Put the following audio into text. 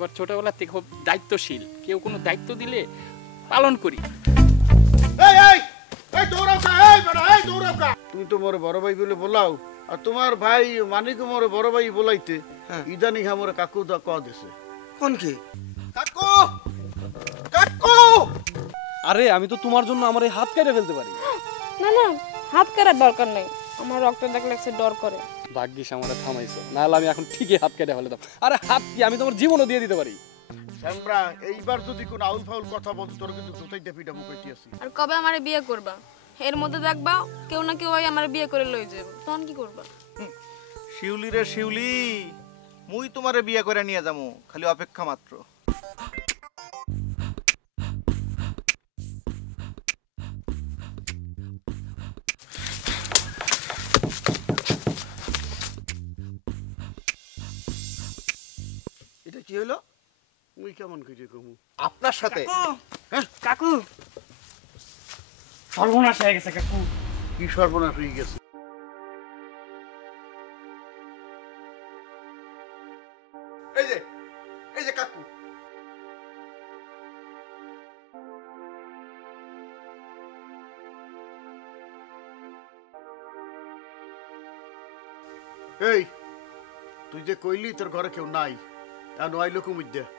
এবার ছোটবেলা থেকে খুব দায়িত্বশীল, কেউ কোনো দায়িত্ব দিলে পালন করি। তুমি তো মোর বড় ভাই বলে বলাও, আর তোমার ভাই মানিক মোর বড় ভাই বলাইতে ইদানিং আমার কাকু দা ক দিছে। কোন কি? কাকু কাকু, আরে আমি তো তোমার জন্য আমার এই হাত কেটে ফেলতে পারি। না না, হাত কাটার দরকার নেই, আমার রক্ত দেখলে একটু ডর করে। ভাগ্যিস আমার থামাইছো, নাহলে আমি এখন ঠিকই হাত কেটে ফেলতাম। আরে হাত কি, আমি তোমার জীবনও দিয়ে দিতে পারি। শ্যামরা, এইবার যদি কোন আউল ফাউল কথা বলতো তোর কিন্তু দুটাই দেপিটা মুখাইতে আছি। আর কবে আমারে বিয়ে করবা? এর মধ্যে দেখবা কেউ না কেউ আমারে বিয়ে করে লই যাবে, তখন কি করবা? শিউলি রে শিউলি, মুই তোমারে বিয়ে করে নিয়ে যাবো, খালি অপেক্ষা মাত্র। এটা কি হলো? মুই কেমন কইরে কমু আপনার সাথে? কাকু সর্বনাশ হয়ে গেছে কাকু। কি সর্বনাশ হয়ে গেছে? এই যে কাকু, এই তুই যে কইলি তোর ঘরে কেউ নাই, আর নয় লোক মধ্যে